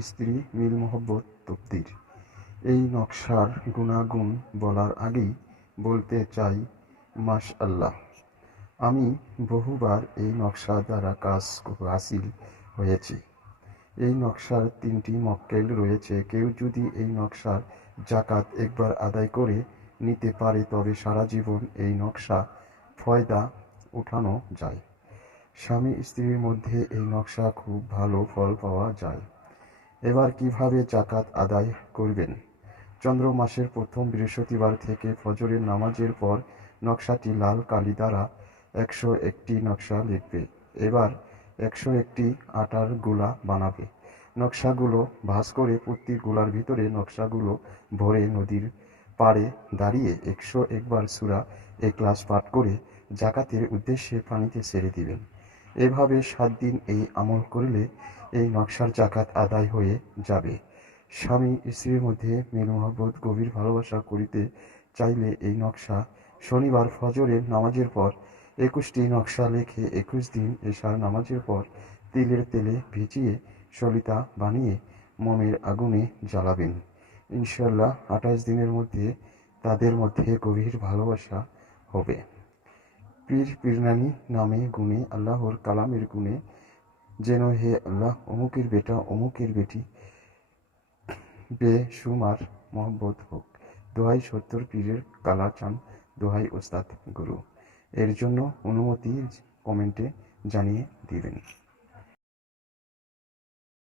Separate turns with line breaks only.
স্ত্রী মিল মোহব্বত তপ্তির এই নকশার গুণাগুণ বলার আগেই বলতে চাই মাস আল্লাহ আমি বহুবার এই নকশা দ্বারা কাজ হাসিল হয়েছি। এই নকশার তিনটি মক্কেল রয়েছে। কেউ যদি এই নকশার জাকাত একবার আদায় করে নিতে পারে, তবে সারা জীবন এই নকশা ফয়দা উঠানো যায়। স্বামী স্ত্রীর মধ্যে এই নকশা খুব ভালো ফল পাওয়া যায়। এবার কীভাবে জাকাত আদায় করবেন? চন্দ্র মাসের প্রথম বৃহস্পতিবার থেকে ফজরের নামাজের পর নকশাটি লাল কালি দ্বারা একশো একটি নকশা লিখবে। এবার একশো একটি আটার গোলা বানাবে। নকশাগুলো ভাঁজ করে প্রতি গোলার ভিতরে নকশাগুলো ভরে নদীর পাড়ে দাঁড়িয়ে একশো একবার সুরা এক্লাস পাঠ করে জাকাতের উদ্দেশ্যে পানিতে ছেড়ে দিবেন। এভাবে সাত দিন এই আমল করলে এই নকশার জাকাত আদায় হয়ে যাবে। স্বামী স্ত্রীর মধ্যে মিল মহব্বত, গভীর ভালোবাসা করিতে চাইলে এই নকশা শনিবার ফজরের নামাজের পর একুশটি নকশা লেখে একুশ দিন এশার নামাজের পর তিলের তেলে ভিজিয়ে সলিতা বানিয়ে মনের আগুনে জ্বালাবেন। ইনশাল্লাহ আঠাশ দিনের মধ্যে তাদের মধ্যে গভীর ভালোবাসা হবে। পীর পীরনানি নামে গুণে, আল্লাহর কালামের গুণে যেন হে আল্লাহ, অমুকের বেটা, অমুকের বেটি বে বেসুমার মহব্বত হোক। দোহাই সত্তর পীরের কালা চান, দোহাই ওস্তাদ গুরু। এর জন্য অনুমতি কমেন্টে জানিয়ে দিবেন।